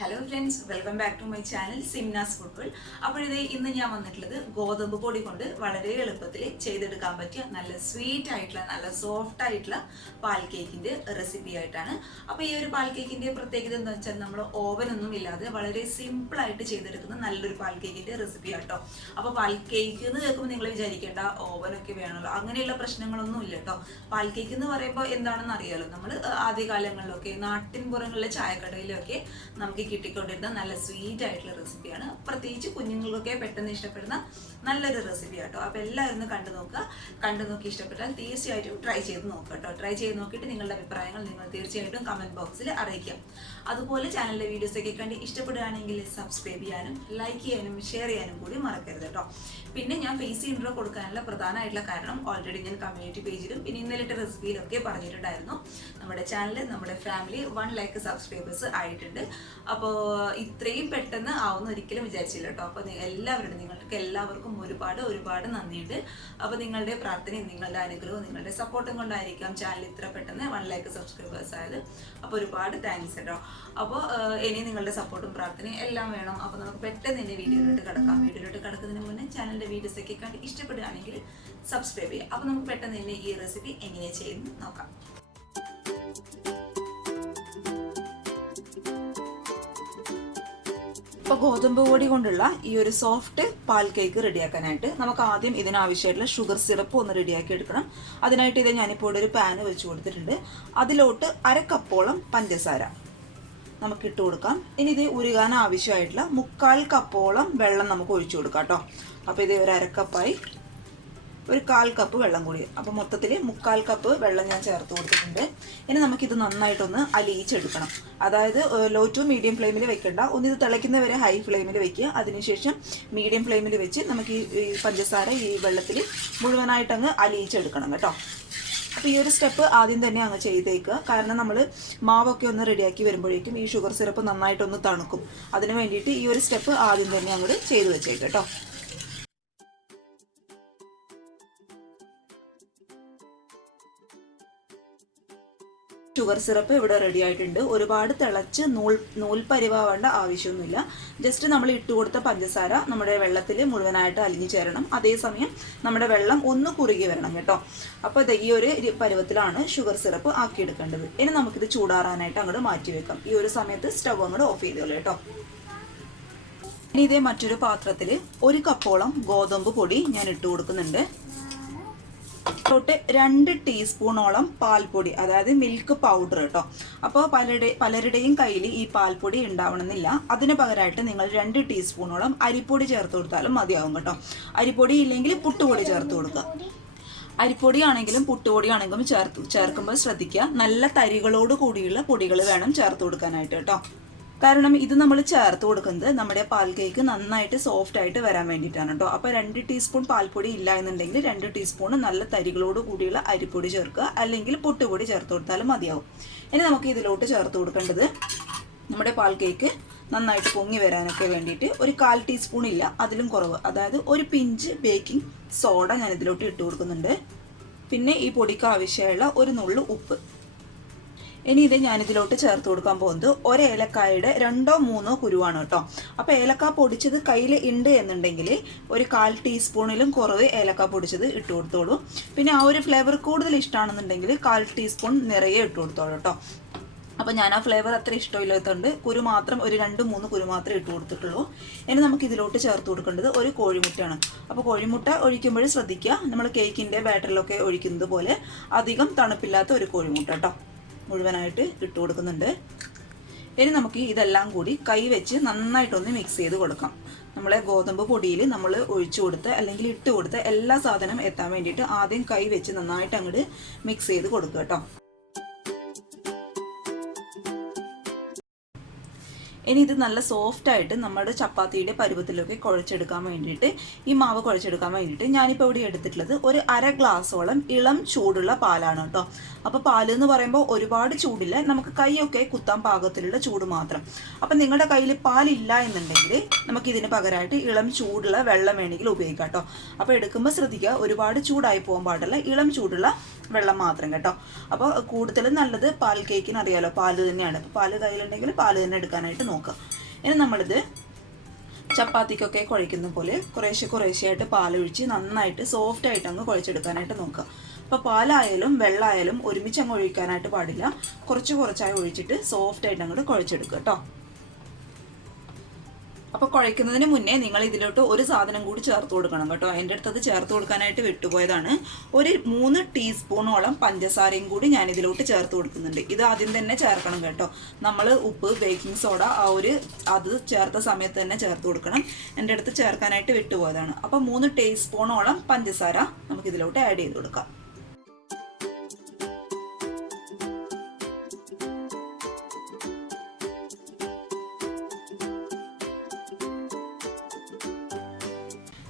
Hello friends, welcome back to my channel Simnas food world. അപ്പോഴേ ഇന്ന് ഞാൻ വന്നിട്ടുള്ളത് ഗോതമ്പ് പൊടി കൊണ്ട് വളരെ എളുപ്പത്തിൽ ചെയ്തെടുക്കാൻ പറ്റിയ നല്ല സ്വീറ്റ് ആയിട്ടുള്ള നല്ല സോഫ്റ്റ് ആയിട്ടുള്ള പാൽ കേക്കിന്റെ റെസിപ്പി ആയിട്ടാണ്. അപ്പോൾ ഈ ഒരു പാൽ കേക്കിന്റെ പ്രത്യേകത എന്ന് വെച്ചാൽ നമ്മൾ ഓവനൊന്നും ഇല്ലാതെ വളരെ സിമ്പിൾ ആയിട്ട് ചെയ്തെടുക്കുന്ന നല്ലൊരു പാൽ കേക്കിന്റെ റെസിപ്പി ആട്ടോ. അപ്പോൾ പാൽ കേക്ക് എന്ന് കേൾക്കുമ്പോൾ നിങ്ങൾ വിചാരിക്കേണ്ട ഓവനൊക്കെ വേണമല്ലോ, അങ്ങനെയുള്ള പ്രശ്നങ്ങളൊന്നും ഇല്ല കേട്ടോ. പാൽ കേക്ക് എന്ന് പറയുമ്പോൾ എന്താണെന്ന് അറിയാലോ, നമ്മൾ ആദ്യകാലങ്ങളിലൊക്കെ നാട്ടിൻപുറങ്ങളിലെ ചായക്കടയിലൊക്കെ നമുക്ക് കിട്ടിക്കൊണ്ടിരുന്ന നല്ല സ്വീറ്റ് ആയിട്ടുള്ള റെസിപ്പിയാണ്. പ്രത്യേകിച്ച് കുഞ്ഞുങ്ങൾക്കൊക്കെ പെട്ടെന്ന് ഇഷ്ടപ്പെടുന്ന നല്ലൊരു റെസിപ്പി ആട്ടോ. അപ്പോൾ എല്ലാവരും ഒന്ന് കണ്ടു നോക്കി ഇഷ്ടപ്പെട്ടാൽ തീർച്ചയായിട്ടും ട്രൈ ചെയ്ത് നോക്കുക കേട്ടോ. ട്രൈ ചെയ്ത് നോക്കിയിട്ട് നിങ്ങളുടെ അഭിപ്രായങ്ങൾ നിങ്ങൾ തീർച്ചയായിട്ടും കമന്റ് ബോക്സിൽ അറിയിക്കാം. അതുപോലെ ചാനലിലെ വീഡിയോസൊക്കെ കണ്ട് ഇഷ്ടപ്പെടുകയാണെങ്കിൽ സബ്സ്ക്രൈബ് ചെയ്യാനും ലൈക്ക് ചെയ്യാനും ഷെയർ ചെയ്യാനും കൂടി മറക്കരുത് കേട്ടോ. പിന്നെ ഞാൻ ഫേസ് ഇൻട്രോ കൊടുക്കാനുള്ള പ്രധാനമായിട്ടുള്ള കാരണം ഓൾറെഡി ഞാൻ കമ്മ്യൂണിറ്റി പേജിലും പിന്നെ ഇന്നലത്തെ റെസിപ്പിയിലൊക്കെ പറഞ്ഞിട്ടുണ്ടായിരുന്നു. നമ്മുടെ ചാനൽ നമ്മുടെ ഫാമിലി 1 ലൈക്ക് സബ്സ്ക്രൈബേഴ്സ് ആയിട്ടുണ്ട്. അപ്പോൾ ഇത്രയും പെട്ടെന്ന് ആവുന്ന ഒരിക്കലും വിചാരിച്ചില്ല കേട്ടോ. അപ്പോൾ നിങ്ങൾക്ക് എല്ലാവർക്കും ഒരുപാട് നന്ദിയുണ്ട്. അപ്പോൾ നിങ്ങളുടെ പ്രാർത്ഥനയും നിങ്ങളുടെ അനുഗ്രഹവും നിങ്ങളുടെ സപ്പോർട്ടും കൊണ്ടായിരിക്കാം ചാനൽ ഇത്ര പെട്ടെന്ന് 1 ലൈക്ക് സബ്സ്ക്രൈബേഴ്സ് ആയത്. അപ്പോൾ ഒരുപാട് താങ്ക്സ് കേട്ടോ. അപ്പോൾ ഇനി നിങ്ങളുടെ സപ്പോർട്ടും പ്രാർത്ഥനയും എല്ലാം വേണം. അപ്പോൾ നമുക്ക് പെട്ടെന്ന് എൻ്റെ വീഡിയോയിലോട്ട് കിടക്കാം. വീഡിയോയിലോട്ട് കിടക്കുന്നതിന് മുന്നേ ചാനലിൻ്റെ വീഡിയോസൊക്കെ കണ്ട് ഇഷ്ടപ്പെടുകയാണെങ്കിൽ സബ്സ്ക്രൈബ് ചെയ്യുക. അപ്പോൾ നമുക്ക് പെട്ടെന്ന് തന്നെ ഈ റെസിപ്പി എങ്ങനെ ചെയ്യുന്നു നോക്കാം. ഇപ്പോൾ ഗോതമ്പ് പൊടി കൊണ്ടുള്ള ഈ ഒരു സോഫ്റ്റ് പാൽ കേക്ക് റെഡിയാക്കാനായിട്ട് നമുക്ക് ആദ്യം ഇതിനാവശ്യമായിട്ടുള്ള ഷുഗർ സിറപ്പ് ഒന്ന് റെഡിയാക്കി എടുക്കണം. അതിനായിട്ട് ഇത് ഞാനിപ്പോൾ ഇവിടെ ഒരു പാന് വെച്ച് കൊടുത്തിട്ടുണ്ട്. അതിലോട്ട് 1/2 കപ്പോളം പഞ്ചസാര നമുക്ക് ഇട്ട് കൊടുക്കാം. ഇനി ഇത് ഉരുകാൻ ആവശ്യമായിട്ടുള്ള 1/4 കപ്പോളം വെള്ളം നമുക്ക് ഒഴിച്ചു കൊടുക്കാം കേട്ടോ. അപ്പോൾ ഇത് ഒരു 1/2 കപ്പായി, ഒരു 1/4 കപ്പ് വെള്ളം കൂടി. അപ്പോൾ മൊത്തത്തിൽ 1/4 കപ്പ് വെള്ളം ഞാൻ ചേർത്ത് കൊടുത്തിട്ടുണ്ട്. ഇനി നമുക്കിത് നന്നായിട്ടൊന്ന് അലിയിച്ചെടുക്കണം. അതായത് ലോ ടു മീഡിയം ഫ്ലെയിമിൽ വെക്കണ്ട, ഒന്നിത് തിളയ്ക്കുന്നവരെ ഹൈ ഫ്ലെയിമിൽ വെക്കുക. അതിനുശേഷം മീഡിയം ഫ്ലെയിമിൽ വെച്ച് നമുക്ക് ഈ പഞ്ചസാര ഈ വെള്ളത്തിൽ മുഴുവനായിട്ടങ്ങ് അലിയിച്ചെടുക്കണം കേട്ടോ. അപ്പോൾ ഈ ഒരു സ്റ്റെപ്പ് ആദ്യം തന്നെ അങ്ങ് ചെയ്തേക്കുക. കാരണം നമ്മൾ മാവൊക്കെ ഒന്ന് റെഡിയാക്കി വരുമ്പോഴേക്കും ഈ ഷുഗർ സിറപ്പ് നന്നായിട്ടൊന്ന് തണുക്കും. അതിന് വേണ്ടിയിട്ട് ഈ ഒരു സ്റ്റെപ്പ് ആദ്യം തന്നെ അങ്ങോട്ട് ചെയ്ത് വെച്ചേക്കാം കേട്ടോ. ഷുഗർ സിറപ്പ് ഇവിടെ റെഡി ആയിട്ടുണ്ട്. ഒരുപാട് തിളച്ച് നൂൽ പരിവാവേണ്ട ആവശ്യമൊന്നുമില്ല. ജസ്റ്റ് നമ്മൾ ഇട്ട് കൊടുത്ത പഞ്ചസാര നമ്മുടെ വെള്ളത്തിൽ മുഴുവനായിട്ട് അലിഞ്ഞു ചേരണം. അതേസമയം നമ്മുടെ വെള്ളം ഒന്ന് കുറുകി വരണം കേട്ടോ. അപ്പോൾ ഈ ഒരു പരുവത്തിലാണ് ഷുഗർ സിറപ്പ് ആക്കിയെടുക്കേണ്ടത്. ഇനി നമുക്കിത് ചൂടാറാനായിട്ട് അങ്ങോട്ട് മാറ്റി വെക്കാം. ഈ ഒരു സമയത്ത് സ്റ്റവ് അങ്ങോട്ട് ഓഫ് ചെയ്തോളൂ കേട്ടോ. ഇനി ഇതേ മറ്റൊരു പാത്രത്തിൽ 1 കപ്പോളം ഗോതമ്പ് പൊടി ഞാൻ ഇട്ട് കൊടുക്കുന്നുണ്ട്. തൊട്ട് 2 ടീസ്പൂണോളം പാൽപ്പൊടി, അതായത് മിൽക്ക് പൗഡർ കേട്ടോ. അപ്പോൾ പലരുടെയും കയ്യിൽ ഈ പാൽപ്പൊടി ഉണ്ടാവണമെന്നില്ല. അതിന് പകരമായിട്ട് നിങ്ങൾ 2 ടീസ്പൂണോളം അരിപ്പൊടി ചേർത്ത് കൊടുത്താലും മതിയാവും കേട്ടോ. അരിപ്പൊടി ഇല്ലെങ്കിൽ പുട്ടുപൊടി ചേർത്ത് കൊടുക്കുക. അരിപ്പൊടി ആണെങ്കിലും പുട്ടുപൊടി ആണെങ്കിലും ചേർക്കുമ്പോൾ ശ്രദ്ധിക്കുക, നല്ല തരികളോട് കൂടിയുള്ള പൊടികൾ വേണം ചേർത്ത് കൊടുക്കാനായിട്ട് കേട്ടോ. കാരണം ഇത് നമ്മൾ ചേർത്ത് കൊടുക്കുന്നത് നമ്മുടെ പാൽ കേക്ക് നന്നായിട്ട് സോഫ്റ്റ് ആയിട്ട് വരാൻ വേണ്ടിയിട്ടാണ് കേട്ടോ. അപ്പോൾ 2 ടീസ്പൂൺ പാൽപ്പൊടി ഇല്ല എന്നുണ്ടെങ്കിൽ 2 ടീസ്പൂൺ നല്ല തരികളോട് കൂടിയുള്ള അരിപ്പൊടി ചേർക്കുക, അല്ലെങ്കിൽ പുട്ടുപൊടി ചേർത്ത് കൊടുത്താലും മതിയാവും. ഇനി നമുക്ക് ഇതിലോട്ട് ചേർത്ത് കൊടുക്കേണ്ടത് നമ്മുടെ പാൽ കേക്ക് നന്നായിട്ട് പൊങ്ങി വരാനൊക്കെ വേണ്ടിയിട്ട് ഒരു 1/4 ടീസ്പൂൺ ഇല്ല അതിലും കുറവ്, അതായത് ഒരു പിഞ്ച് ബേക്കിംഗ് സോഡ ഞാൻ ഇതിലോട്ട് ഇട്ട് കൊടുക്കുന്നുണ്ട്. പിന്നെ ഈ പൊടിക്ക് ആവശ്യമുള്ള ഒരു നുള്ളു ഉപ്പ്. ഇനി ഇത് ഞാനിതിലോട്ട് ചേർത്ത് കൊടുക്കാൻ പോകുന്നത് 1 ഏലക്കായുടെ 2 or 3 കുരുവാണ് കേട്ടോ. അപ്പോൾ ഏലക്ക പൊടിച്ചത് കയ്യിൽ ഉണ്ട് എന്നുണ്ടെങ്കിൽ ഒരു 1/4 ടീസ്പൂണിലും കുറവ് ഏലക്ക പൊടിച്ചത് ഇട്ട് കൊടുത്തോളൂ. പിന്നെ ആ ഒരു ഫ്ലേവർ കൂടുതൽ ഇഷ്ടമാണെന്നുണ്ടെങ്കിൽ 1/4 ടീസ്പൂൺ നിറയെ ഇട്ട് കൊടുത്തോളൂ കേട്ടോ. അപ്പോൾ ഞാൻ ആ ഫ്ലേവർ അത്ര ഇഷ്ടമില്ലാത്തതുകൊണ്ട് കുരു മാത്രം ഒരു 2-3 കുരു മാത്രമേ ഇട്ട് കൊടുത്തിട്ടുള്ളൂ. ഇനി നമുക്ക് ഇതിലോട്ട് ചേർത്ത് കൊടുക്കേണ്ടത് ഒരു കോഴിമുട്ടയാണ്. അപ്പോൾ കോഴിമുട്ട ഒഴിക്കുമ്പോൾ ശ്രദ്ധിക്കുക, നമ്മൾ കേക്കിൻ്റെ ബാറ്ററിലൊക്കെ ഒഴിക്കുന്നത് പോലെ അധികം തണുപ്പില്ലാത്ത ഒരു കോഴിമുട്ട കേട്ടോ മുഴുവനായിട്ട് ഇട്ട് കൊടുക്കുന്നുണ്ട്. ഇനി നമുക്ക് ഇതെല്ലാം കൂടി കൈ വെച്ച് നന്നായിട്ടൊന്ന് മിക്സ് ചെയ്ത് കൊടുക്കാം. നമ്മളെ ഗോതമ്പ് പൊടിയിൽ നമ്മൾ ഒഴിച്ചു കൊടുത്ത് അല്ലെങ്കിൽ ഇട്ട് കൊടുത്ത് എല്ലാ സാധനം എത്താൻ വേണ്ടിയിട്ട് ആദ്യം കൈ വെച്ച് നന്നായിട്ട് അങ്ങോട്ട് മിക്സ് ചെയ്ത് കൊടുക്കുക കേട്ടോ. ഇനി ഇത് നല്ല സോഫ്റ്റ് ആയിട്ട് നമ്മുടെ ചപ്പാത്തിയുടെ പരുവത്തിലൊക്കെ കുഴച്ചെടുക്കാൻ വേണ്ടിയിട്ട് ഈ മാവ് കുഴച്ചെടുക്കാൻ വേണ്ടിയിട്ട് ഞാനിപ്പോൾ ഇവിടെ എടുത്തിട്ടുള്ളത് ഒരു 1/2 ഗ്ലാസോളം ഇളം ചൂടുള്ള പാലാണ് കേട്ടോ. അപ്പോൾ പാല് എന്ന് പറയുമ്പോൾ ഒരുപാട് ചൂടില്ല, നമുക്ക് കൈയൊക്കെ കുത്താൻ പാകത്തിലുള്ള ചൂട് മാത്രം. അപ്പം നിങ്ങളുടെ കയ്യിൽ പാലില്ല എന്നുണ്ടെങ്കിൽ നമുക്ക് ഇതിന് പകരമായിട്ട് ഇളം ചൂടുള്ള വെള്ളം വേണമെങ്കിൽ ഉപയോഗിക്കാം കേട്ടോ. അപ്പോൾ എടുക്കുമ്പോൾ ശ്രദ്ധിക്കുക, ഒരുപാട് ചൂടായി പോകാൻ പാടില്ല, ഇളം ചൂടുള്ള വെള്ളം മാത്രം കേട്ടോ. അപ്പോൾ കൂടുതൽ നല്ലത് പാൽ കേക്കിന് അറിയാലോ പാല് തന്നെയാണ്. അപ്പോൾ പാല് കയ്യിലുണ്ടെങ്കിൽ പാല് തന്നെ എടുക്കാനായിട്ട് നോക്കുക. നോക്കുക. ഇനി നമ്മളിത് ചപ്പാത്തിക്കൊക്കെ കുഴയ്ക്കുന്ന പോലെ കുറേശ്ശെയായിട്ട് പാലൊഴിച്ച് നന്നായിട്ട് സോഫ്റ്റായിട്ട് അങ്ങ് കുഴച്ചെടുക്കാനായിട്ട് നോക്കുക. അപ്പോൾ പാലായാലും വെള്ളമായാലും ഒരുമിച്ച് അങ്ങ് ഒഴിക്കാനായിട്ട് പാടില്ല. കുറച്ചായി ഒഴിച്ചിട്ട് സോഫ്റ്റായിട്ട് അങ്ങോട്ട് കുഴച്ചെടുക്കുക കേട്ടോ. അപ്പോൾ കുഴയ്ക്കുന്നതിന് മുന്നേ നിങ്ങൾ ഇതിലോട്ട് ഒരു സാധനം കൂടി ചേർത്ത് കൊടുക്കണം കേട്ടോ. എൻ്റെ അടുത്തത് ചേർത്ത് കൊടുക്കാനായിട്ട് വിട്ടുപോയതാണ്. ഒരു 3 ടീസ്പൂണോളം പഞ്ചസാരയും കൂടി ഞാൻ ഇതിലോട്ട് ചേർത്ത് കൊടുക്കുന്നുണ്ട്. ഇത് ആദ്യം തന്നെ ചേർക്കണം കേട്ടോ. നമ്മൾ ഉപ്പ്, ബേക്കിംഗ് സോഡ അത് ചേർത്ത സമയത്ത് തന്നെ ചേർത്ത് കൊടുക്കണം. എൻ്റെ അടുത്ത് ചേർക്കാനായിട്ട് വിട്ടുപോയതാണ്. അപ്പോൾ 3 ടീസ്പൂണോളം പഞ്ചസാര നമുക്കിതിലോട്ട് ആഡ് ചെയ്ത് കൊടുക്കാം.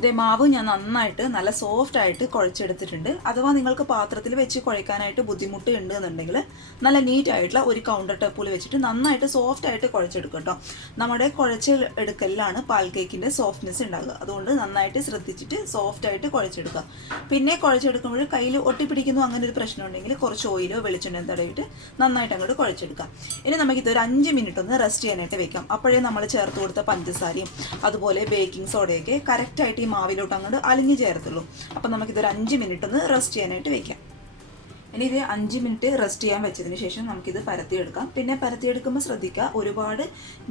ഇതേ മാവ് ഞാൻ നന്നായിട്ട് നല്ല സോഫ്റ്റായിട്ട് കുഴച്ചെടുത്തിട്ടുണ്ട്. അഥവാ നിങ്ങൾക്ക് പാത്രത്തിൽ വെച്ച് കുഴക്കാനായിട്ട് ബുദ്ധിമുട്ട് ഉണ്ട് എന്നുണ്ടെങ്കിൽ നല്ല നീറ്റായിട്ടുള്ള ഒരു കൗണ്ടർ ടോപ്പിൽ വെച്ചിട്ട് നന്നായിട്ട് സോഫ്റ്റായിട്ട് കുഴച്ചെടുക്കുക കേട്ടോ. നമ്മുടെ കുഴച്ചെടുക്കലിലാണ് പാൽ കേക്കിൻ്റെ സോഫ്റ്റ്നെസ് ഉണ്ടാകുക. അതുകൊണ്ട് നന്നായിട്ട് ശ്രദ്ധിച്ചിട്ട് സോഫ്റ്റായിട്ട് കുഴച്ചെടുക്കുക. പിന്നെ കുഴച്ചെടുക്കുമ്പോൾ കയ്യിൽ ഒട്ടിപ്പിടിക്കുന്നു അങ്ങനെ ഒരു പ്രശ്നം ഉണ്ടെങ്കിൽ കുറച്ച് ഓയിലോ വെളിച്ചെണ്ണയോ തടവിട്ട് നന്നായിട്ട് അങ്ങോട്ട് കുഴച്ചെടുക്കാം. ഇനി നമുക്കിതൊരു 5 മിനിറ്റ് ഒന്ന് റെസ്റ്റ് ചെയ്യാനായിട്ട് വെക്കാം. അപ്പോഴേ നമ്മൾ ചേർത്ത് കൊടുത്ത പഞ്ചസാരയും അതുപോലെ ബേക്കിംഗ് സോഡയൊക്കെ കറക്റ്റായിട്ട് മാവിലോട്ട് അങ്ങോട്ട് അലിഞ്ഞു ചേർത്തുള്ളൂ. അപ്പം നമുക്കിതൊരു 5 മിനിറ്റ് ഒന്ന് റെസ്റ്റ് ചെയ്യാനായിട്ട് വെക്കാം. ഇനി ഇത് 5 മിനിറ്റ് റെസ്റ്റ് ചെയ്യാൻ വെച്ചതിന് ശേഷം നമുക്കിത് പരത്തിയെടുക്കാം. പിന്നെ പരത്തിയെടുക്കുമ്പോൾ ശ്രദ്ധിക്കുക, ഒരുപാട്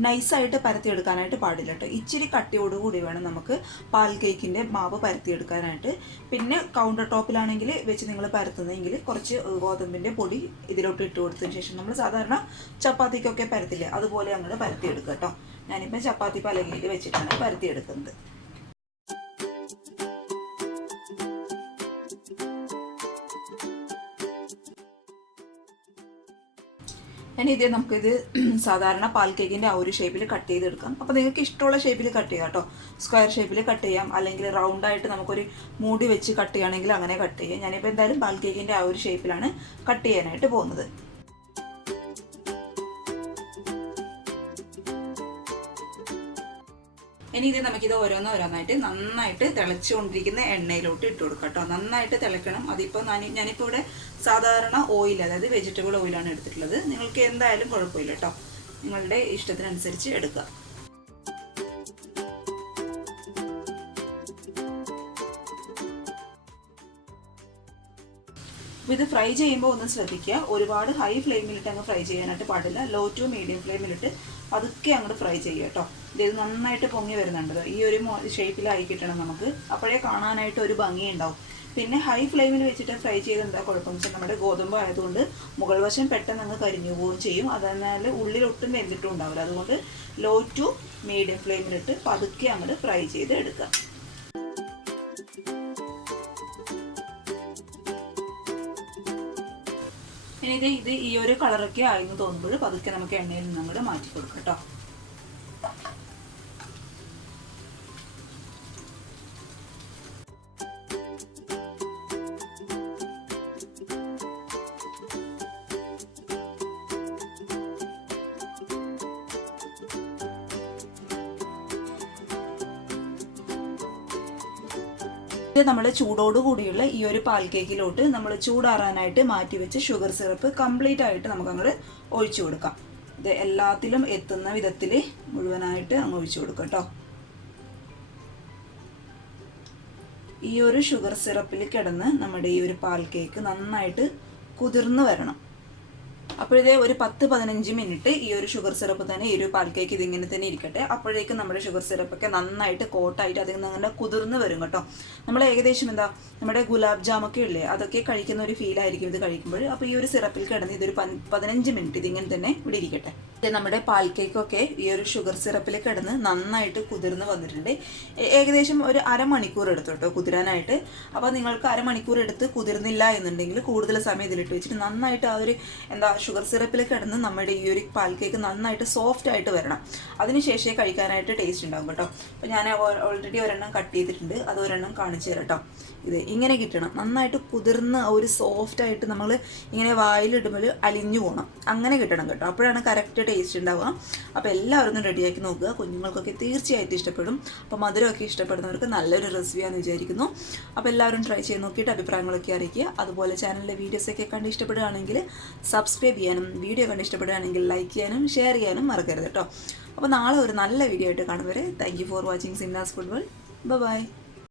നൈസായിട്ട് പരത്തിയെടുക്കാനായിട്ട് പാടില്ല കേട്ടോ. ഇച്ചിരി കട്ടിയോടുകൂടി വേണം നമുക്ക് പാൽ കേക്കിൻ്റെ മാവ് പരത്തിയെടുക്കാനായിട്ട്. പിന്നെ കൗണ്ടർ ടോപ്പിലാണെങ്കിൽ വെച്ച് നിങ്ങൾ പരത്തുന്നതെങ്കിൽ കുറച്ച് ഗോതമ്പിൻ്റെ പൊടി ഇതിലോട്ട് ഇട്ട് കൊടുത്തതിന് ശേഷം നമ്മൾ സാധാരണ ചപ്പാത്തിക്കൊക്കെ പരത്തില്ലേ അതുപോലെ അങ്ങോട്ട് പരത്തിയെടുക്കുക കേട്ടോ. ഞാനിപ്പോൾ ചപ്പാത്തി പലകയിൽ വെച്ചിട്ടാണ് പരത്തിയെടുക്കുന്നത്. ഇനി ഇതേ നമുക്കിത് സാധാരണ പാൽ കേക്കിൻ്റെ ആ ഒരു ഷേപ്പിൽ കട്ട് ചെയ്തെടുക്കാം. അപ്പോൾ നിങ്ങൾക്ക് ഇഷ്ടമുള്ള ഷേപ്പിൽ കട്ട് ചെയ്യാം കേട്ടോ. സ്ക്വയർ ഷേപ്പിൽ കട്ട് ചെയ്യാം, അല്ലെങ്കിൽ റൗണ്ടായിട്ട് നമുക്കൊരു മൂടി വെച്ച് കട്ട് ചെയ്യുകയാണെങ്കിൽ അങ്ങനെ കട്ട് ചെയ്യാം. ഞാനിപ്പോൾ എന്തായാലും പാൽ കേക്കിൻ്റെ ആ ഒരു ഷേപ്പിലാണ് കട്ട് ചെയ്യാനായിട്ട് പോകുന്നത്. ഇനി ഇത് നമുക്കിത് ഓരോന്നായിട്ട് നന്നായിട്ട് തിളച്ചുകൊണ്ടിരിക്കുന്ന എണ്ണയിലോട്ട് ഇട്ട് കൊടുക്കാം കേട്ടോ. നന്നായിട്ട് തിളക്കണം. അതിപ്പോൾ ഞാനിപ്പോൾ ഇവിടെ സാധാരണ ഓയിൽ, അതായത് വെജിറ്റബിൾ ഓയിലാണ് എടുത്തിട്ടുള്ളത്. നിങ്ങൾക്ക് എന്തായാലും കുഴപ്പമില്ല കേട്ടോ, നിങ്ങളുടെ ഇഷ്ടത്തിനനുസരിച്ച് എടുക്കുക. ഇത് ഫ്രൈ ചെയ്യുമ്പോൾ ഒന്ന് ശ്രദ്ധിക്കുക, ഒരുപാട് ഹൈ ഫ്ലെയിമിലിട്ട് അങ്ങ് ഫ്രൈ ചെയ്യാനായിട്ട് പാടില്ല. ലോ ടു മീഡിയം ഫ്ലെയിമിലിട്ട് പതുക്കെ അങ്ങോട്ട് ഫ്രൈ ചെയ്യുക കേട്ടോ. ഇത് നന്നായിട്ട് പൊങ്ങി വരുന്നുണ്ട്. ഈ ഒരു ഷേപ്പിലായി കിട്ടണം നമുക്ക്, അപ്പോഴേ കാണാനായിട്ട് ഒരു ഭംഗി ഉണ്ടാവും. പിന്നെ ഹൈ ഫ്ലെയിമിൽ വെച്ചിട്ട് ഫ്രൈ ചെയ്ത് എന്താ കുഴപ്പമെന്ന് വെച്ചാൽ നമ്മുടെ ഗോതമ്പ് ആയതുകൊണ്ട് മുകൾ വശം പെട്ടെന്ന് അങ്ങ് കരിഞ്ഞു പോവുകയും ചെയ്യും. അതിനാൽ ഉള്ളിൽ ഒട്ടും വെന്തിട്ടും ഉണ്ടാവില്ല. അതുകൊണ്ട് ലോ ടു മീഡിയം ഫ്ലെയിമിലിട്ട് പതുക്കെ അങ്ങോട്ട് ഫ്രൈ ചെയ്ത് എടുക്കുക. ഇനി ഇത് ഈ ഒരു കളറൊക്കെ ആയെന്ന് തോന്നുമ്പോൾ പതുക്കെ നമുക്ക് എണ്ണയിൽ നിന്ന് അങ്ങോട്ട് മാറ്റി കൊടുക്കാം കേട്ടോ. നമ്മൾ ചൂടോടുകൂടിയുള്ള ഈ ഒരു പാൽ കേക്കിലോട്ട് നമ്മൾ ചൂടാറാനായിട്ട് മാറ്റി വെച്ച് ഷുഗർ സിറപ്പ് കംപ്ലീറ്റ് ആയിട്ട് നമുക്ക് അങ്ങോട്ട് ഒഴിച്ചു കൊടുക്കാം. ഇത് എല്ലാത്തിലും എത്തുന്ന വിധത്തിൽ മുഴുവനായിട്ട് അങ്ങ് ഒഴിച്ചു കൊടുക്കാം കേട്ടോ. ഈ ഒരു ഷുഗർ സിറപ്പിൽ കിടന്ന് നമ്മുടെ ഈ ഒരു പാൽ കേക്ക് നന്നായിട്ട് കുതിർന്ന് വരണം. അപ്പോഴേ ഒരു 10-15 മിനിറ്റ് ഈ ഒരു ഷുഗർ സിറപ്പ് തന്നെ, ഈ ഒരു പാൽ കേക്ക് ഇതിങ്ങനെ തന്നെ ഇരിക്കട്ടെ. അപ്പോഴേക്കും നമ്മുടെ ഷുഗർ സിറപ്പൊക്കെ നന്നായിട്ട് കോട്ടായിട്ട് അതിൽ നിന്ന് അങ്ങനെ കുതിർന്ന് വരും കേട്ടോ. നമ്മൾ ഏകദേശം നമ്മുടെ ഗുലാബ് ജാമൊക്കെ ഇല്ലേ, അതൊക്കെ കഴിക്കുന്ന ഒരു ഫീലായിരിക്കും ഇത് കഴിക്കുമ്പോൾ. അപ്പോൾ ഈ ഒരു സിറപ്പിൽ കിടന്ന് ഇതൊരു 15 മിനിറ്റ് ഇതിങ്ങനെ തന്നെ ഇവിടെ ഇരിക്കട്ടെ. നമ്മുടെ പാൽ കേക്കൊക്കെ ഈ ഒരു ഷുഗർ സിറപ്പിൽ കിടന്ന് നന്നായിട്ട് കുതിർന്ന് വന്നിട്ടുണ്ട്. ഏകദേശം ഒരു അരമണിക്കൂർ എടുത്തു കേട്ടോ കുതിരാനായിട്ട്. അപ്പോൾ നിങ്ങൾക്ക് അരമണിക്കൂർ എടുത്ത് കുതിർന്നില്ല എന്നുണ്ടെങ്കിൽ കൂടുതൽ സമയം ഇതിലിട്ട് വെച്ചിട്ട് നന്നായിട്ട് ആ ഒരു ഷുഗർ സിറപ്പിൽ കിടന്ന് നമ്മുടെ ഈ ഒരു പാൽ കേക്ക് നന്നായിട്ട് സോഫ്റ്റ് ആയിട്ട് വരണം. അതിനുശേഷമേ കഴിക്കാനായിട്ട് ടേസ്റ്റ് ഉണ്ടാകും കേട്ടോ. അപ്പോൾ ഞാൻ ഓൾറെഡി ഒരെണ്ണം കട്ട് ചെയ്തിട്ടുണ്ട്, അത് ഒരെണ്ണം കാണിച്ചു തരാം കേട്ടോ. ഇത് ഇങ്ങനെ കിട്ടണം, നന്നായിട്ട് കുതിർന്ന് ഒരു സോഫ്റ്റ് ആയിട്ട് നമ്മൾ ഇങ്ങനെ വായിലിടുമ്പോൾ അലിഞ്ഞു പോകണം, അങ്ങനെ കിട്ടണം കേട്ടോ. അപ്പോഴാണ് കറക്റ്റ് ടേസ്റ്റ് ഉണ്ടാവുക. അപ്പോൾ എല്ലാവരും ഒന്ന് റെഡിയാക്കി നോക്കുക. കുഞ്ഞുങ്ങൾക്കൊക്കെ തീർച്ചയായിട്ടും ഇഷ്ടപ്പെടും. അപ്പോൾ മധുരമൊക്കെ ഇഷ്ടപ്പെടുന്നവർക്ക് നല്ലൊരു റെസിപ്പിയാണെന്ന് വിചാരിക്കുന്നു. അപ്പോൾ എല്ലാവരും ട്രൈ ചെയ്ത് നോക്കിയിട്ട് അഭിപ്രായങ്ങളൊക്കെ അറിയിക്കുക. അതുപോലെ ചാനലിലെ വീഡിയോസൊക്കെ കണ്ട് ഇഷ്ടപ്പെടുകയാണെങ്കിൽ സബ്സ്ക്രൈബ് ചെയ്യാനും വീഡിയോ കണ്ട് ഇഷ്ടപ്പെടുകയാണെങ്കിൽ ലൈക്ക് ചെയ്യാനും ഷെയർ ചെയ്യാനും മറക്കരുത് കേട്ടോ. അപ്പോൾ നാളെ ഒരു നല്ല വീഡിയോ ആയിട്ട് കാണും വരെ thank you for watching Sinna's food world. By.